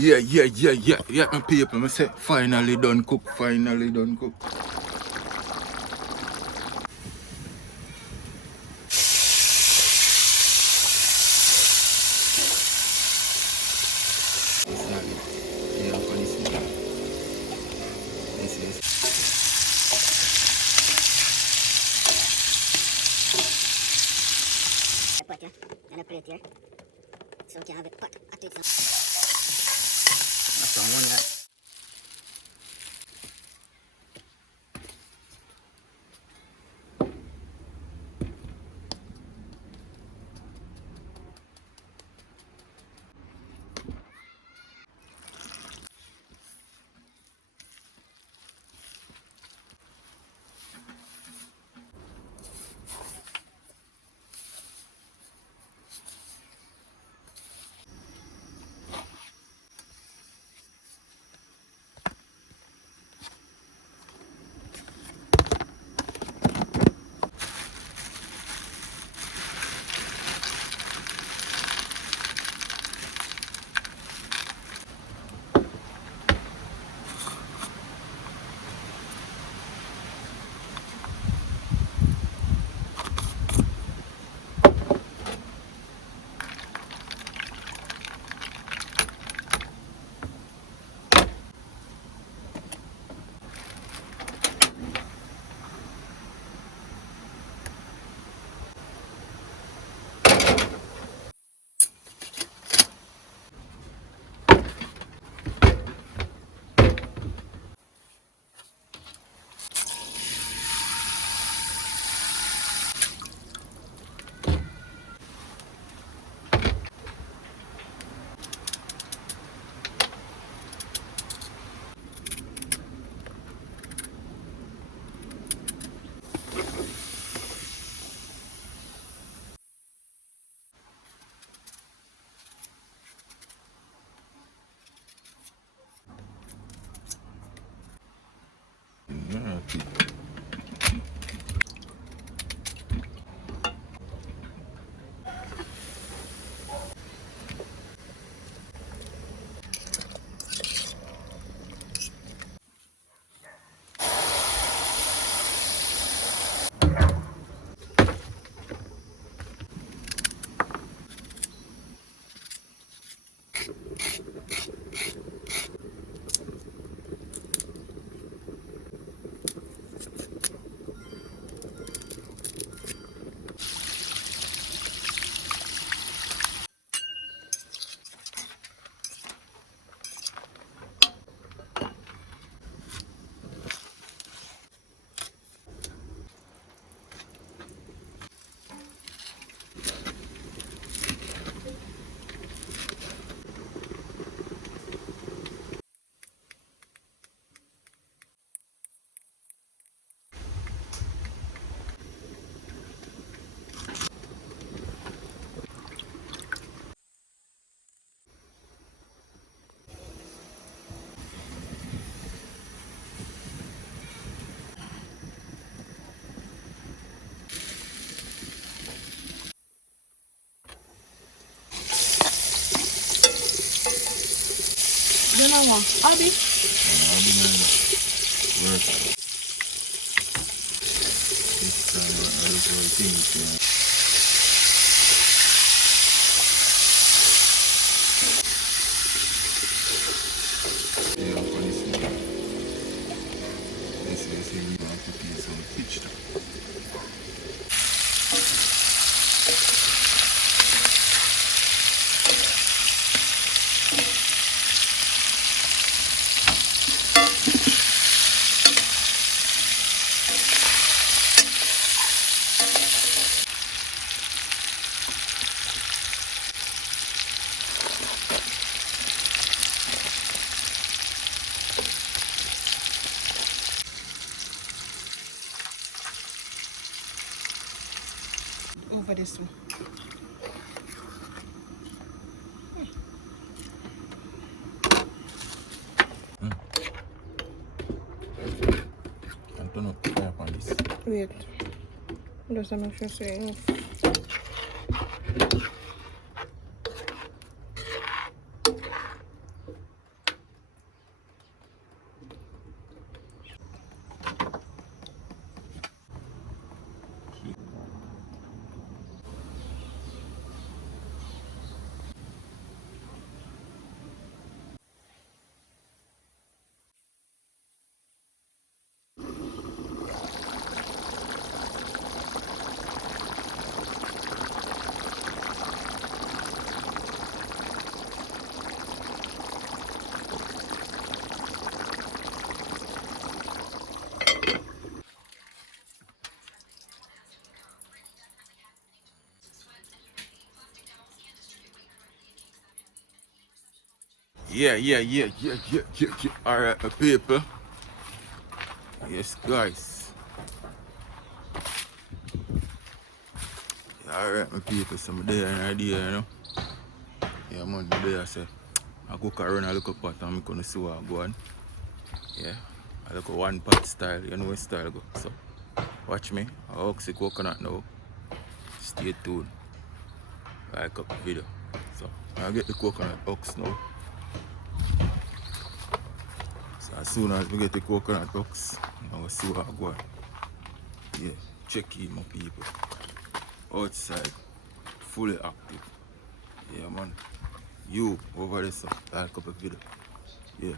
Yeah, my people. I say, finally done cook, finally done cook. Yeah, for this one. This is. Put it in a plate here. So you can have it pot at it. That's one that. You know what? Abby? I'll be man. Work. This time I look for things. Yeah, for this one. This is here we want to put in some pitch. Over this one. And turn up the fire on this. Wait. Just make sure say enough. Yeah. Alright, my people. Yes, guys. Yeah, alright, my people. Some day and idea, you know. Yeah, man, today I say, I go around and look up pot and I'm gonna see what I go on. Yeah, I look at one pot style, you know what style go. So, watch me. I oxy coconut now. Stay tuned. Like up the video. So, I get the coconut ox now. So, as soon as we get the coconut ox, I will see what I go on. Yeah, check in, my people. Outside, fully active. Yeah, man. You over there, so like up a video. Yeah. Yeah,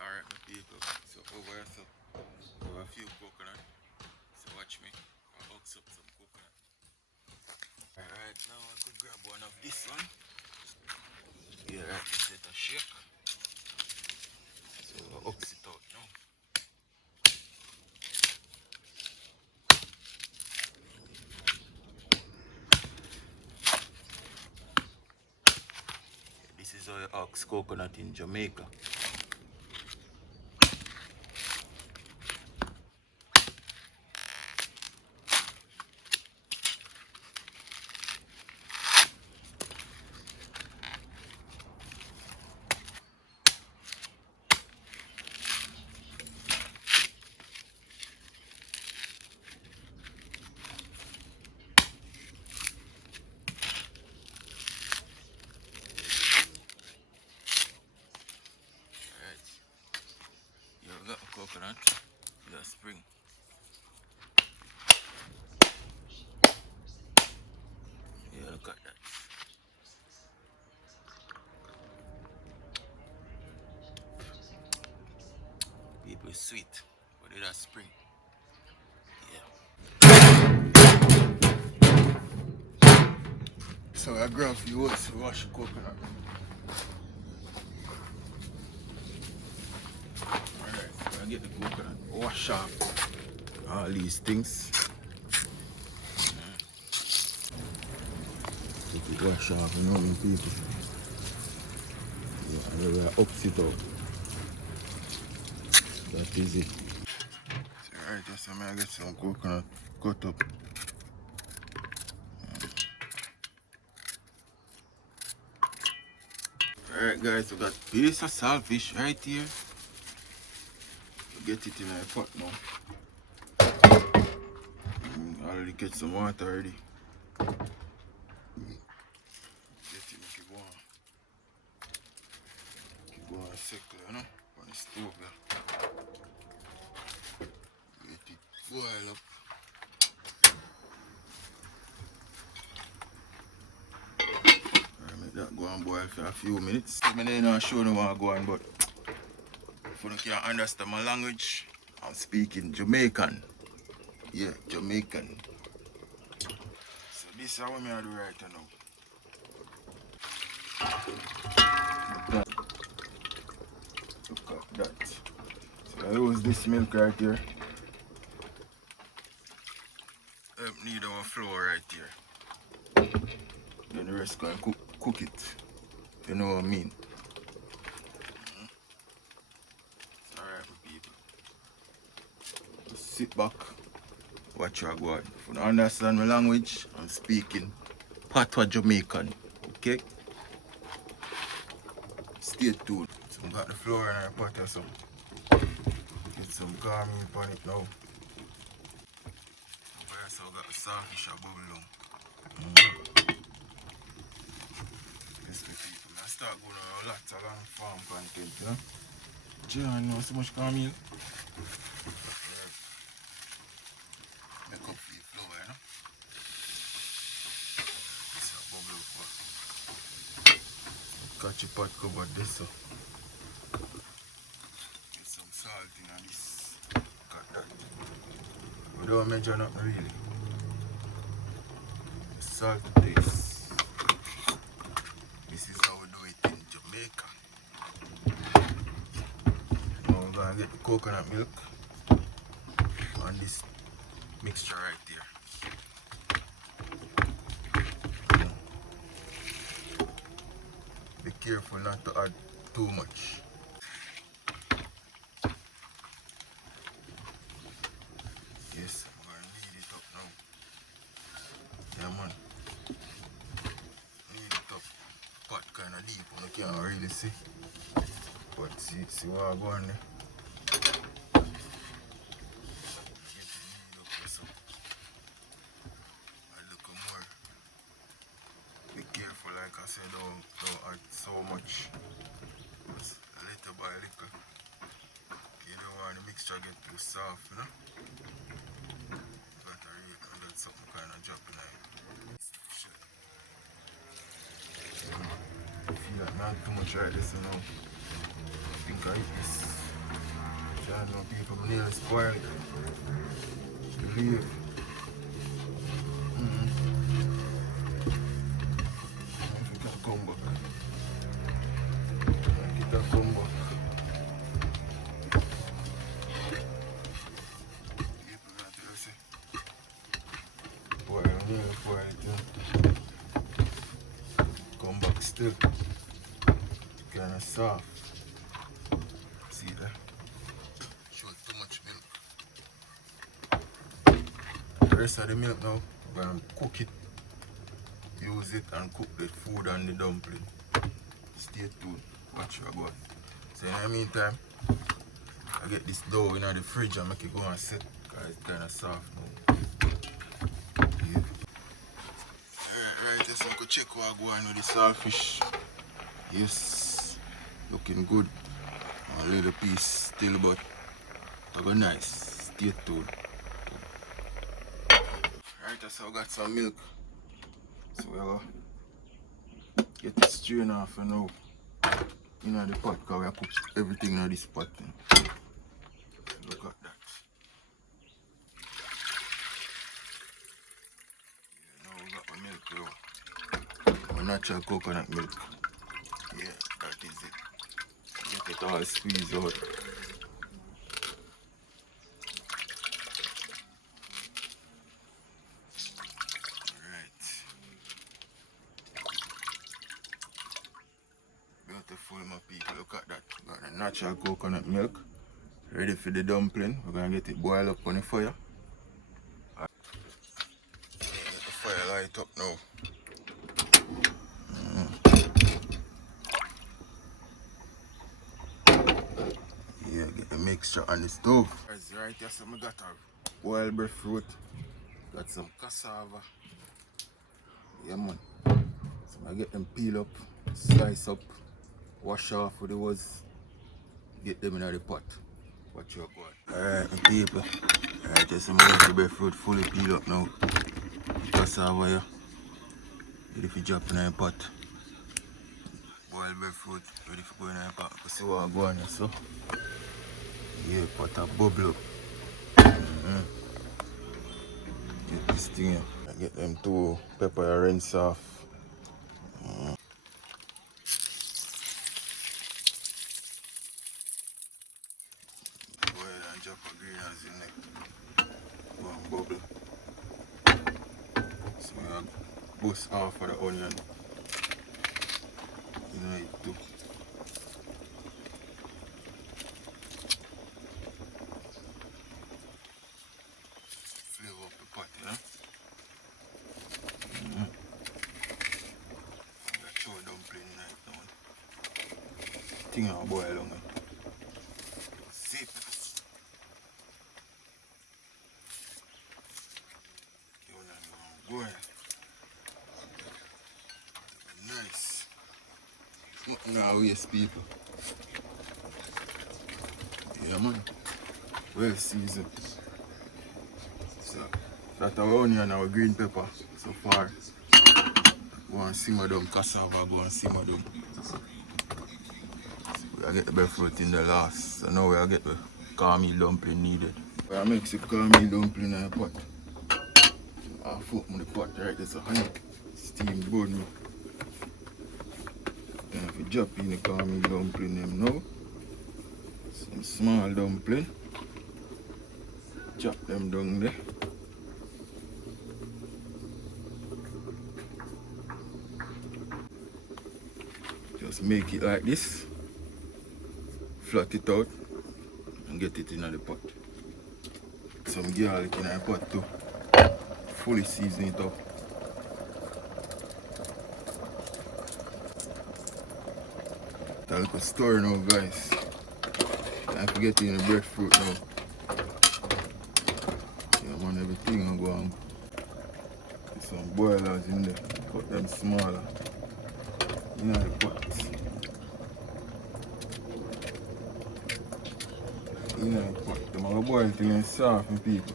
alright, my people. So over here, so over a few coconut. So watch me. I'll ox up some coconut. Alright, now I could grab one of this one. Yeah, right, just let a shake. So I'll ox it out now. Yeah, this is how you ox coconut in Jamaica. Alright, you got a coconut. Yeah, spring. Yeah, look at that. People sweet, but it has spring. Yeah. So I grab a few oats to wash the coconut. Alright, so I get the coconut, wash off all these things. Take it wash off, you know what I mean, people. Yeah, and then I ups it out. That is it. So, alright, just so I get some coconut cut up. Alright guys, we got a piece of saltfish right here. Get it in a pot now. Already get some water already. Get it, make it go on. Make it go on circle, you know, on the stove there. Get it boil up. Alright, make that go and boil for a few minutes. I may not show them what I go on, but if you can't understand my language, I'm speaking Jamaican. Yeah, Jamaican. So this is what I do right now. Look at that. So I use this milk right here. Need our flour right here. Then the rest going to cook it. You know what I mean? Alright, my people. Just sit back, watch your go on. If you don't understand my language, I'm speaking Patois Jamaican. Okay? Stay tuned. So I got the flour in our pot or something. Get some corn meal on it now. So I got the saltfish a bubble down. Yes, my people. I start going on a lot of long farm content, you know? Do you know so much corn meal? Make up for the flour, you know? This is a bubble pot. Catch your pot covered this so. Get some salt in this. Got that. We don't measure nothing really. Salt to taste. This is how we do it in Jamaica. Now we're gonna get the coconut milk on this mixture right there. The careful not to add too much. Yes, I'm gonna knead it up now. Yeah man. Knead it up. Pot kinda deep, you can't really see. But see what I go on there. Get it knead up so. A little more. Be careful, like I said, don't add so much. Just a little by little. You don't want the mixture get too soft, you know? But I really know that something kind of dropping there. I feel like not too much like this, you know. I think I eat this. I know people nearly spoil it. Believe. If you can come back. Get that come back. People got to say, boy, I'm nearly spoil it, you know. Come back still. Kind of soft. See that? Show too much milk. The rest of the milk now, I'm gonna cook it. Use it and cook the food and the dumpling. Stay tuned. Watch your God. So in the meantime, I get this dough in the fridge and make it go and set because it's kind of soft now. Yeah. Right, let's go check what I go on with the saltfish. Yes, looking good. A little piece still, but I go nice. Stay tuned. Right, so I got some milk. So we go get the strain off for now. In the pot, because we have put everything in this pot. Look at that. Yeah, now we got my milk now. My natural coconut milk. Yeah, that is it. Get it all squeezed out. Alright. Beautiful, my people. Look at that. Got the natural coconut milk. Ready for the dumpling. We're going to get it boiled up on the fire. Get the fire light up now. Yeah, get the mixture on the stove. Right here, so I got a boiled breadfruit. Got some cassava. Yeah, man. So I get them peel up, slice up, wash off with the was, get them in the pot. Watch your God. Alright, my people. Alright, just some of the breadfruit fully peel up now. Cassava here. Ready for drop in the pot. Boiled breadfruit ready for going in the pot. See what I go on here, so. Yeah, pot a bubble up. Get this thing here. I get them two pepper rinse off. Boil and drop a green as in there. Go and bubble. So I bust half of the onion. You know it too. Flavor up the pot, you know. I throw dumpling right now. Thing will boil on it. Zip. You wanna go boil. Nice. Now waste people. Yeah man. Well seasoned. So that's our onion and our green pepper so far. Go and simmer down cassava, go and simmer down. We get the breadfruit in the last. So now we get the cornmeal dumpling needed. I make the cornmeal dumpling in a pot. Half open the pot right there's a honey. Steam bun. And if you drop in the cornmeal dumpling them now. Some small dumpling. Chop them down there. Just Just make it like this, flat it out, and get it in the pot. Some garlic in the pot too. Fully season it up. A little stir now, guys. Time to get in the breadfruit now. Yeah, man, everything will go on. There's some boilers in there. Cut them smaller. In the pot. In the pot. Them will boil till it's soft, my people.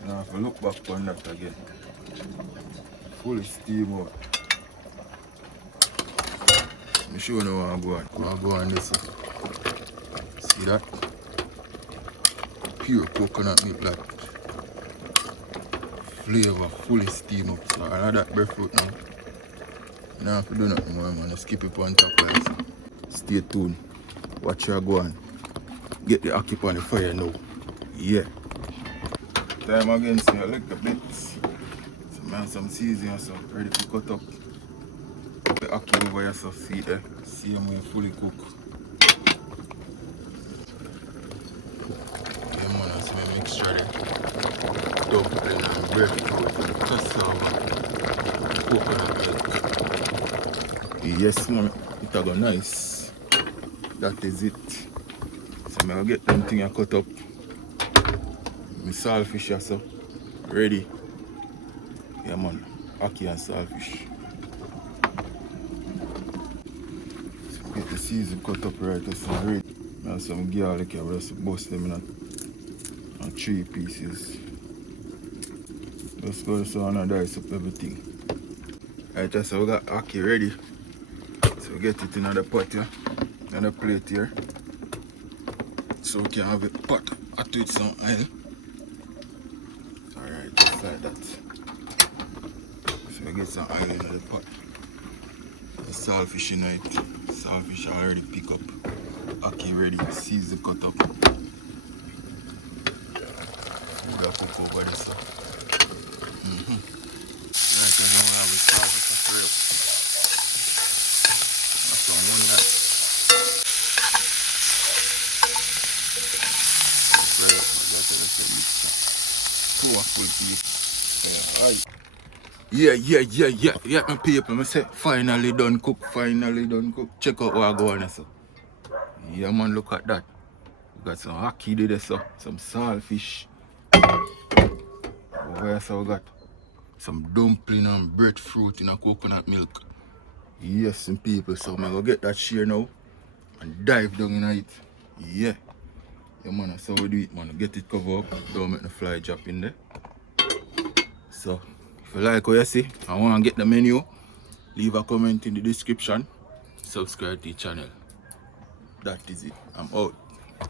You don't have to look back on that again. Fully steam out. I'm sure you want to go on. I want to go on this. See that? Pure coconut milk, like flavor, fully steam up. So I like that breadfruit now. You don't have to do nothing more, man. Just keep it on top, guys. Stay tuned. Watch her go on. Get the ackee on the fire now. Yeah. Time again, see a little bit. So man, some seasoning so ready to cut up. The ackee over here, so see there. See them fully cook. Yeah man, that's my mixture there. Dumpling and breadfruit, cassava, coconut milk. Yes man, it go nice. That is it. So I'm gonna get them things cut up. My saltfish also ready. Yeah man, ackee and saltfish. So get the season cut up right, so I'm ready. I have some garlic here, but just bust them in 3 pieces. Just go so and dice up everything. Alright, so we got ackee ready. So we get it in the pot here, in the plate here. So we can have a pot hot with some oil. Alright, just like that. So we get some oil in the pot. The saltfish in it. Saltfish already pick up. Ackee ready, season cut up. We'll cook over this. Right, so now we have a saltfish to fry up. That's some one that. Fry up, that's a little full piece. Yeah, my people, I say finally done cook, Check out what I go on so. Yeah man, look at that. We got some ackee there, so some saltfish. Over here so we got some dumpling and breadfruit in a coconut milk. Yes, some people, so I'm gonna get that share now and dive down in it. Yeah. Yeah man, that's how we do it, man. Get it covered up, don't make the fly drop in there. So if you like what you see and want to get the menu, leave a comment in the description. Subscribe to the channel. That is it. I'm out.